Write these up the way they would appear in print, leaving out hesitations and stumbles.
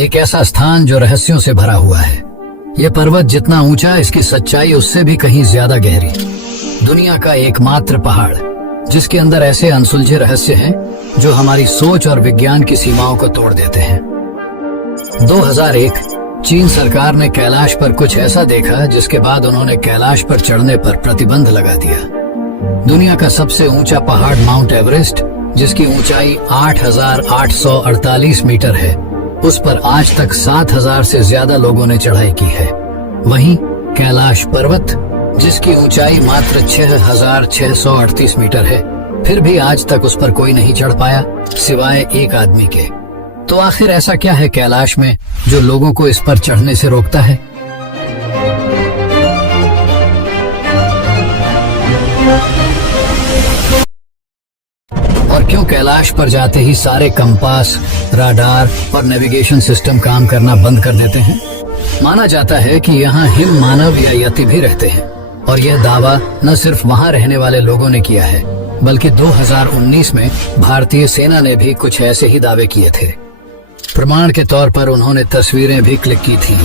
एक ऐसा स्थान जो रहस्यों से भरा हुआ है। यह पर्वत जितना ऊंचा, इसकी सच्चाई उससे भी कहीं ज्यादा गहरी। दुनिया का एकमात्र पहाड़ जिसके अंदर ऐसे अनसुलझे रहस्य हैं जो हमारी सोच और विज्ञान की सीमाओं को तोड़ देते हैं। 2001 चीन सरकार ने कैलाश पर कुछ ऐसा देखा जिसके बाद उन्होंने कैलाश पर चढ़ने पर प्रतिबंध लगा दिया। दुनिया का सबसे ऊंचा पहाड़ माउंट एवरेस्ट, जिसकी ऊंचाई 8,848 मीटर है, उस पर आज तक 7,000 से ज्यादा लोगों ने चढ़ाई की है। वहीं कैलाश पर्वत, जिसकी ऊंचाई मात्र 6,638 मीटर है, फिर भी आज तक उस पर कोई नहीं चढ़ पाया सिवाय एक आदमी के। तो आखिर ऐसा क्या है कैलाश में जो लोगों को इस पर चढ़ने से रोकता है? और क्यों कैलाश पर जाते ही सारे कंपास, राडार और नेविगेशन सिस्टम काम करना बंद कर देते हैं? माना जाता है कि यहाँ हिम मानव या यति भी रहते हैं, और यह दावा न सिर्फ वहाँ रहने वाले लोगों ने किया है, बल्कि 2019 में भारतीय सेना ने भी कुछ ऐसे ही दावे किए थे। प्रमाण के तौर पर उन्होंने तस्वीरें भी क्लिक की थी।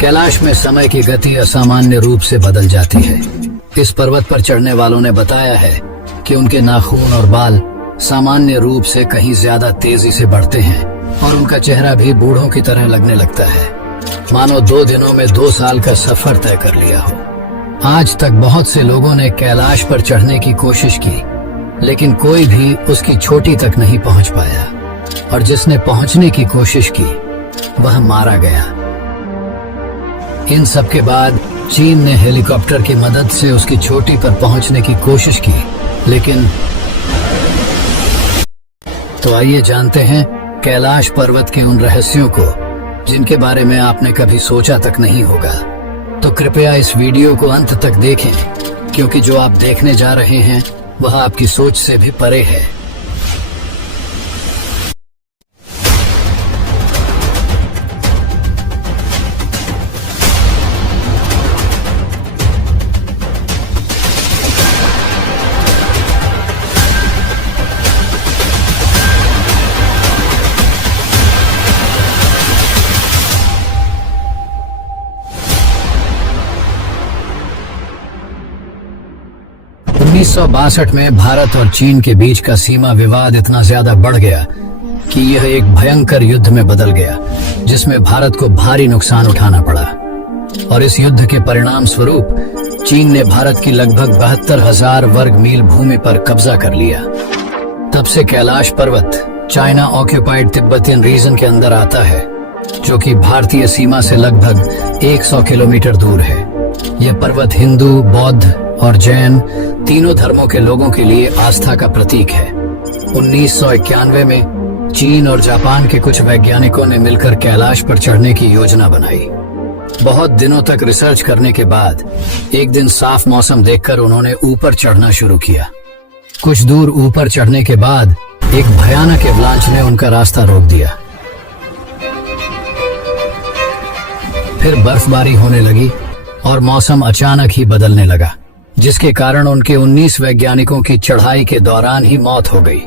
कैलाश में समय की गति असामान्य रूप से बदल जाती है। इस पर्वत पर चढ़ने वालों ने बताया है कि उनके नाखून और बाल सामान्य रूप से कहीं ज्यादा तेजी से बढ़ते हैं और उनका चेहरा भी बूढ़ों की तरह लगने लगता है, मानो 2 दिनों में 2 साल का सफर तय कर लिया हो। आज तक बहुत से लोगों ने कैलाश पर चढ़ने की कोशिश की, लेकिन कोई भी उसकी चोटी तक नहीं पहुंच पाया, और जिसने पहुंचने की कोशिश की वह मारा गया। इन सब के बाद चीन ने हेलीकॉप्टर की मदद से उसकी चोटी पर पहुंचने की कोशिश की, लेकिन तो आइए जानते हैं कैलाश पर्वत के उन रहस्यों को जिनके बारे में आपने कभी सोचा तक नहीं होगा। तो कृपया इस वीडियो को अंत तक देखें, क्योंकि जो आप देखने जा रहे हैं वह आपकी सोच से भी परे है। उन्नीस 1962 में भारत और चीन के बीच का सीमा विवाद इतना ज्यादा बढ़ गया कि यह एक भयंकर युद्ध में बदल गया, जिसमें भारत को भारी नुकसान उठाना पड़ा। और इस युद्ध के परिणाम स्वरूप चीन ने भारत की लगभग 72,000 वर्ग मील भूमि पर कब्जा कर लिया। तब से कैलाश पर्वत चाइना ऑक्यूपाइड तिब्बतियन रीजन के अंदर आता है, जो कि भारतीय सीमा से लगभग 100 किलोमीटर दूर है। यह पर्वत हिंदू, बौद्ध और जैन तीनों धर्मों के लोगों के लिए आस्था का प्रतीक है। 1991 में चीन और जापान के कुछ वैज्ञानिकों ने मिलकर कैलाश पर चढ़ने की योजना बनाई। बहुत दिनों तक रिसर्च करने के बाद एक दिन साफ मौसम देखकर उन्होंने ऊपर चढ़ना शुरू किया। कुछ दूर ऊपर चढ़ने के बाद एक भयानक एवलांच ने उनका रास्ता रोक दिया। फिर बर्फबारी होने लगी और मौसम अचानक ही बदलने लगा, जिसके कारण उनके 19 वैज्ञानिकों की चढ़ाई के दौरान ही मौत हो गई।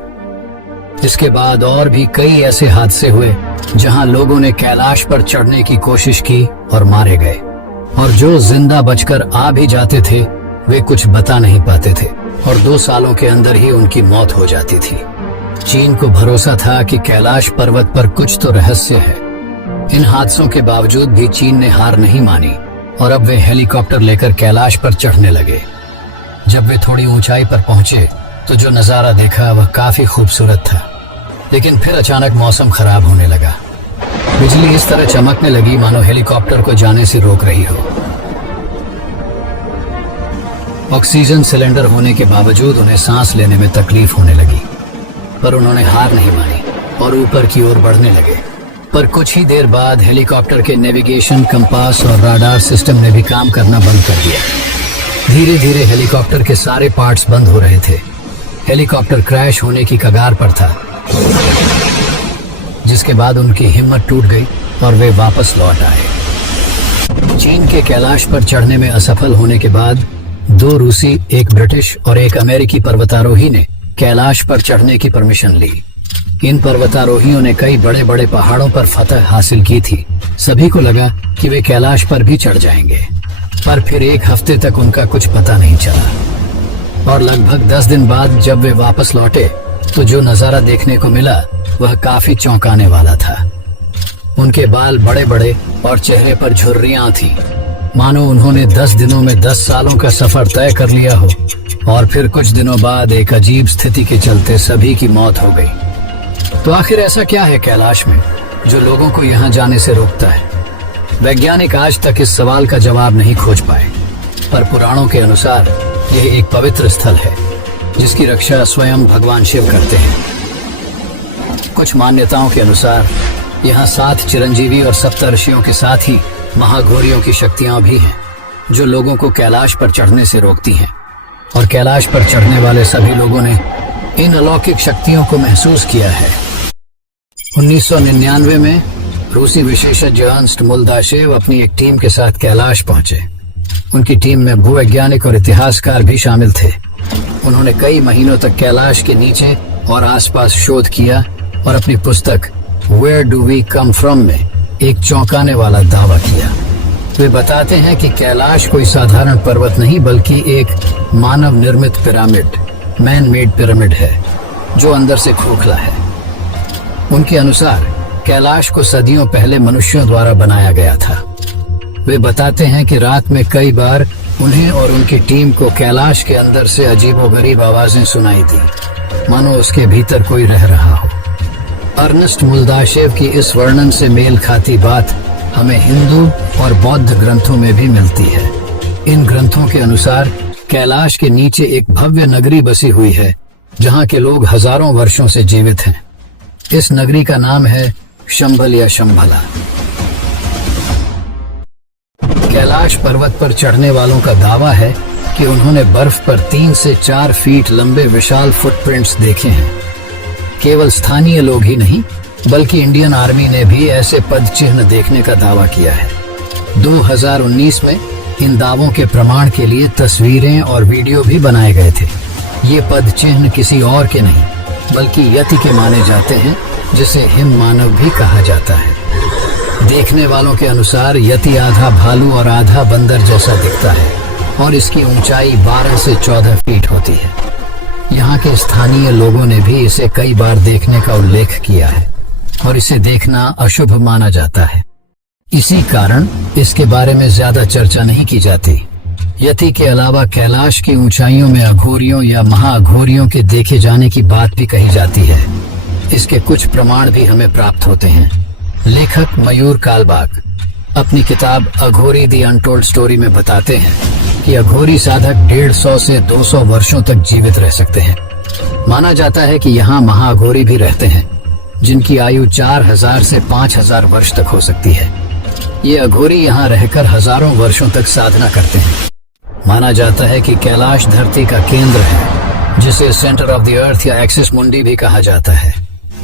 इसके बाद और भी कई ऐसे हादसे हुए जहां लोगों ने कैलाश पर चढ़ने की कोशिश की और मारे गए, और जो जिंदा बचकर आ भी जाते थे वे कुछ बता नहीं पाते थे, और 2 सालों के अंदर ही उनकी मौत हो जाती थी। चीन को भरोसा था कि कैलाश पर्वत पर कुछ तो रहस्य है। इन हादसों के बावजूद भी चीन ने हार नहीं मानी और अब वे हेलीकॉप्टर लेकर कैलाश पर चढ़ने लगे। जब वे थोड़ी ऊंचाई पर पहुंचे तो जो नजारा देखा वह काफी खूबसूरत था, लेकिन फिर अचानक मौसम खराब होने लगा। बिजली इस तरह चमकने लगी मानो हेलीकॉप्टर को जाने से रोक रही हो। ऑक्सीजन सिलेंडर होने के बावजूद उन्हें सांस लेने में तकलीफ होने लगी, पर उन्होंने हार नहीं मानी और ऊपर की ओर बढ़ने लगे। पर कुछ ही देर बाद हेलीकॉप्टर के नेविगेशन, कंपास और राडार सिस्टम ने भी काम करना बंद कर दिया। धीरे धीरे हेलीकॉप्टर के सारे पार्ट्स बंद हो रहे थे। हेलीकॉप्टर क्रैश होने की कगार पर था, जिसके बाद उनकी हिम्मत टूट गई और वे वापस लौट आए। चीन के कैलाश पर चढ़ने में असफल होने के बाद 2 रूसी, 1 ब्रिटिश और 1 अमेरिकी पर्वतारोही ने कैलाश पर चढ़ने की परमिशन ली। इन पर्वतारोहियों ने कई बड़े बड़े पहाड़ों पर फतह हासिल की थी। सभी को लगा कि वे कैलाश पर भी चढ़ जाएंगे, पर फिर एक हफ्ते तक उनका कुछ पता नहीं चला। और लगभग 10 दिन बाद जब वे वापस लौटे तो जो नजारा देखने को मिला वह काफी चौंकाने वाला था। उनके बाल बड़े बड़े और चेहरे पर झुर्रियां थी, मानो उन्होंने 10 दिनों में 10 सालों का सफर तय कर लिया हो। और फिर कुछ दिनों बाद एक अजीब स्थिति के चलते सभी की मौत हो गई। तो आखिर ऐसा क्या है कैलाश में जो लोगों को यहाँ जाने से रोकता है? वैज्ञानिक आज तक इस सवाल का जवाब नहीं खोज पाए, पर पुराणों के अनुसार यह एक पवित्र स्थल है जिसकी रक्षा स्वयं भगवान शिव करते हैं। कुछ मान्यताओं के अनुसार यहाँ 7 चिरंजीवी और सप्तऋषियों के साथ ही महाघोरियों की शक्तियां भी हैं जो लोगों को कैलाश पर चढ़ने से रोकती हैं। और कैलाश पर चढ़ने वाले सभी लोगों ने इन अलौकिक शक्तियों को महसूस किया है। 1999 में रूसी विशेषज्ञ अर्नस्ट मोल्दाशेव अपनी एक टीम के साथ कैलाश पहुंचे। उनकी टीम में भूवैज्ञानिक और इतिहासकार भी शामिल थे। उन्होंने कई महीनों तक कैलाश के नीचे और आसपास शोध किया और अपनी पुस्तक where do we come from में एक चौंकाने वाला दावा किया। वे बताते हैं कि कैलाश कोई साधारण पर्वत नहीं बल्कि एक मानव निर्मित पिरामिड, मैन मेड पिरामिड है जो अंदर से खोखला है। उनके अनुसार कैलाश को सदियों पहले मनुष्यों द्वारा बनाया गया था। वे बताते हैं कि रात में कई बार उन्हें और उनकी टीम को कैलाश के अंदर से अजीबोगरीब आवाजें सुनाई दी, मानो उसके भीतर कोई रह रहा हो। अर्नस्ट मोल्दाशेव की इस वर्णन से मेल खाती बात हमें हिंदू और बौद्ध ग्रंथों में भी मिलती है। इन ग्रंथों के अनुसार कैलाश के नीचे एक भव्य नगरी बसी हुई है जहाँ के लोग हजारों वर्षों से जीवित हैं। इस नगरी का नाम है शंभल या शंभला। कैलाश पर्वत पर चढ़ने वालों का दावा है कि उन्होंने बर्फ पर 3 से 4 फीट लंबे विशाल फुटप्रिंट्स देखे हैं। केवल स्थानीय लोग ही नहीं बल्कि इंडियन आर्मी ने भी ऐसे पद चिन्ह देखने का दावा किया है। 2019 में इन दावों के प्रमाण के लिए तस्वीरें और वीडियो भी बनाए गए थे। ये पद चिन्ह किसी और के नहीं बल्कि यति के माने जाते हैं, जिसे हिम मानव भी कहा जाता है। देखने वालों के अनुसार यति आधा भालू और आधा बंदर जैसा दिखता है और इसकी ऊंचाई 12 से 14 फीट होती है। यहाँ के स्थानीय लोगों ने भी इसे कई बार देखने का उल्लेख किया है और इसे देखना अशुभ माना जाता है। इसी कारण इसके बारे में ज्यादा चर्चा नहीं की जाती। यति के अलावा कैलाश की ऊंचाइयों में अघोरियों या महाअघोरियों के देखे जाने की बात भी कही जाती है। इसके कुछ प्रमाण भी हमें प्राप्त होते हैं। लेखक मयूर कालबाग अपनी किताब अघोरी दी अनटोल्ड स्टोरी में बताते हैं कि अघोरी साधक 150 से 200 वर्षों तक जीवित रह सकते हैं। माना जाता है कि यहाँ महाअघोरी भी रहते हैं जिनकी आयु 4000 से 5000 वर्ष तक हो सकती है। ये अघोरी यहाँ रहकर हजारों वर्षों तक साधना करते हैं। माना जाता है कि कैलाश धरती का केंद्र है, जिसे सेंटर ऑफ द अर्थ या एक्सिस मुंडी भी कहा जाता है।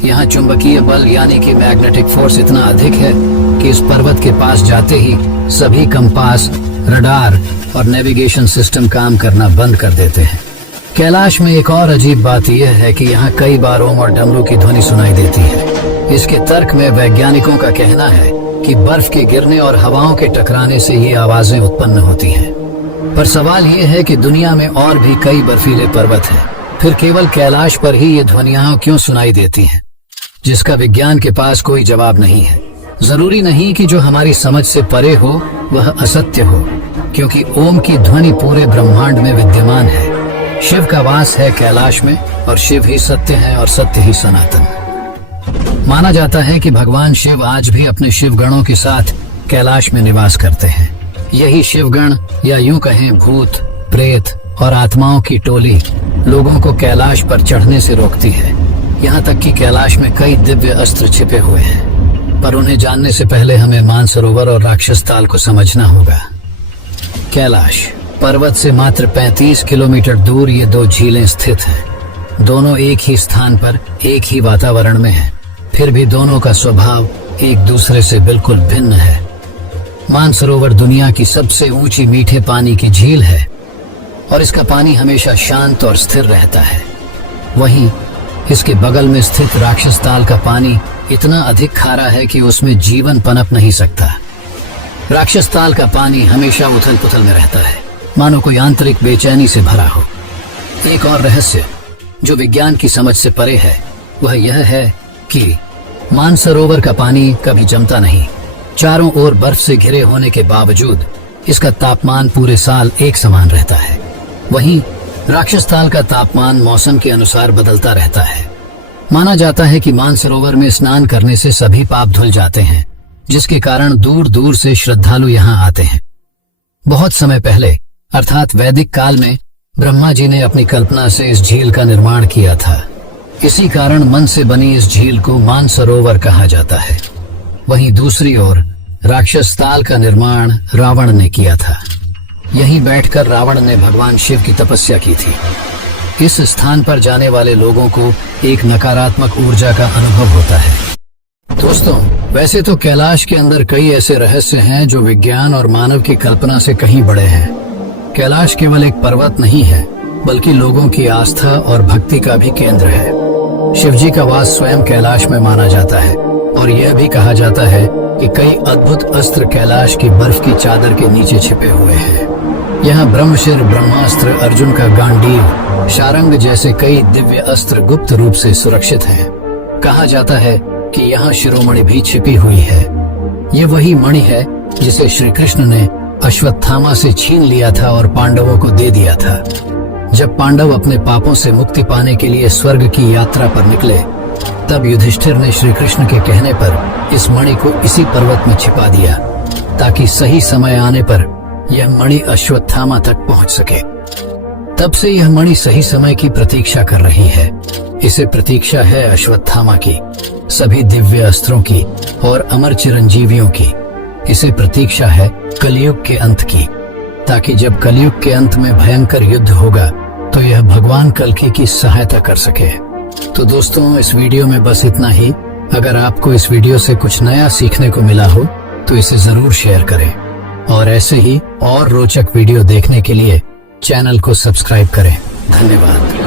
यहाँ चुंबकीय बल यानी कि मैग्नेटिक फोर्स इतना अधिक है कि इस पर्वत के पास जाते ही सभी कंपास, रडार और नेविगेशन सिस्टम काम करना बंद कर देते हैं। कैलाश में एक और अजीब बात यह है कि यहाँ कई बार ओम और डमरू की ध्वनि सुनाई देती है। इसके तर्क में वैज्ञानिकों का कहना है कि बर्फ के गिरने और हवाओं के टकराने से ये आवाजें उत्पन्न होती हैं। पर सवाल ये है कि दुनिया में और भी कई बर्फीले पर्वत हैं, फिर केवल कैलाश पर ही ये ध्वनियां क्यों सुनाई देती हैं, जिसका विज्ञान के पास कोई जवाब नहीं है। जरूरी नहीं कि जो हमारी समझ से परे हो वह असत्य हो, क्योंकि ओम की ध्वनि पूरे ब्रह्मांड में विद्यमान है। शिव का वास है कैलाश में और शिव ही सत्य है और सत्य ही सनातन। माना जाता है कि भगवान शिव आज भी अपने शिवगणों के साथ कैलाश में निवास करते हैं। यही शिवगण या यूं कहें भूत, प्रेत और आत्माओं की टोली लोगों को कैलाश पर चढ़ने से रोकती है। यहाँ तक कि कैलाश में कई दिव्य अस्त्र छिपे हुए हैं, पर उन्हें जानने से पहले हमें मानसरोवर और राक्षस ताल को समझना होगा। कैलाश पर्वत से मात्र 35 किलोमीटर दूर ये 2 झीलें स्थित हैं। दोनों एक ही स्थान पर एक ही वातावरण में हैं, फिर भी दोनों का स्वभाव एक दूसरे से बिल्कुल भिन्न है। मानसरोवर दुनिया की सबसे ऊंची मीठे पानी की झील है और इसका पानी हमेशा शांत और स्थिर रहता है। वहीं इसके बगल में स्थित राक्षस ताल का पानी इतना अधिक खारा है कि उसमें जीवन पनप नहीं सकता। राक्षस ताल का पानी हमेशा उथल पुथल में रहता है, मानो कोई आंतरिक बेचैनी से भरा हो। एक और रहस्य जो विज्ञान की समझ से परे है वह यह है कि मानसरोवर का पानी कभी जमता नहीं। चारों ओर बर्फ से घिरे होने के बावजूद इसका तापमान पूरे साल एक समान रहता है। वहीं राक्षस ताल का तापमान मौसम के अनुसार बदलता रहता है। माना जाता है कि मानसरोवर में स्नान करने से सभी पाप धुल जाते हैं, जिसके कारण दूर दूर से श्रद्धालु यहाँ आते हैं। बहुत समय पहले अर्थात वैदिक काल में ब्रह्मा जी ने अपनी कल्पना से इस झील का निर्माण किया था। इसी कारण मन से बनी इस झील को मानसरोवर कहा जाता है। वहीं दूसरी ओर राक्षस ताल का निर्माण रावण ने किया था। यहीं बैठकर रावण ने भगवान शिव की तपस्या की थी। इस स्थान पर जाने वाले लोगों को एक नकारात्मक ऊर्जा का अनुभव होता है। दोस्तों, वैसे तो कैलाश के अंदर कई ऐसे रहस्य हैं जो विज्ञान और मानव की कल्पना से कहीं बड़े हैं। कैलाश केवल एक पर्वत नहीं है, बल्कि लोगों की आस्था और भक्ति का भी केंद्र है। शिवजी का वास स्वयं कैलाश में माना जाता है और यह भी कहा जाता है कि कई अद्भुत अस्त्र कैलाश की बर्फ की चादर के नीचे छिपे हुए हैं। यहाँ ब्रह्मशिर ब्रह्मास्त्र, अर्जुन का गांडीव, शारंग जैसे कई दिव्य अस्त्र गुप्त रूप से सुरक्षित हैं। कहा जाता है कि यहाँ शिरोमणि भी छिपी हुई है। ये वही मणि है जिसे श्री कृष्ण ने अश्वत्थामा से छीन लिया था और पांडवों को दे दिया था। जब पांडव अपने पापों से मुक्ति पाने के लिए स्वर्ग की यात्रा पर निकले, तब युधिष्ठिर ने श्री कृष्ण के कहने पर इस मणि को इसी पर्वत में छिपा दिया, ताकि सही समय आने पर यह मणि अश्वत्थामा तक पहुंच सके। तब से यह मणि सही समय की प्रतीक्षा कर रही है। इसे प्रतीक्षा है अश्वत्थामा की, सभी दिव्य अस्त्रों की और अमर चिरंजीवियों की। इसे प्रतीक्षा है कलयुग के अंत की, ताकि जब कलयुग के अंत में भयंकर युद्ध होगा तो यह भगवान कल्कि की सहायता कर सके। तो दोस्तों, इस वीडियो में बस इतना ही। अगर आपको इस वीडियो से कुछ नया सीखने को मिला हो तो इसे जरूर शेयर करें और ऐसे ही और रोचक वीडियो देखने के लिए चैनल को सब्सक्राइब करें। धन्यवाद।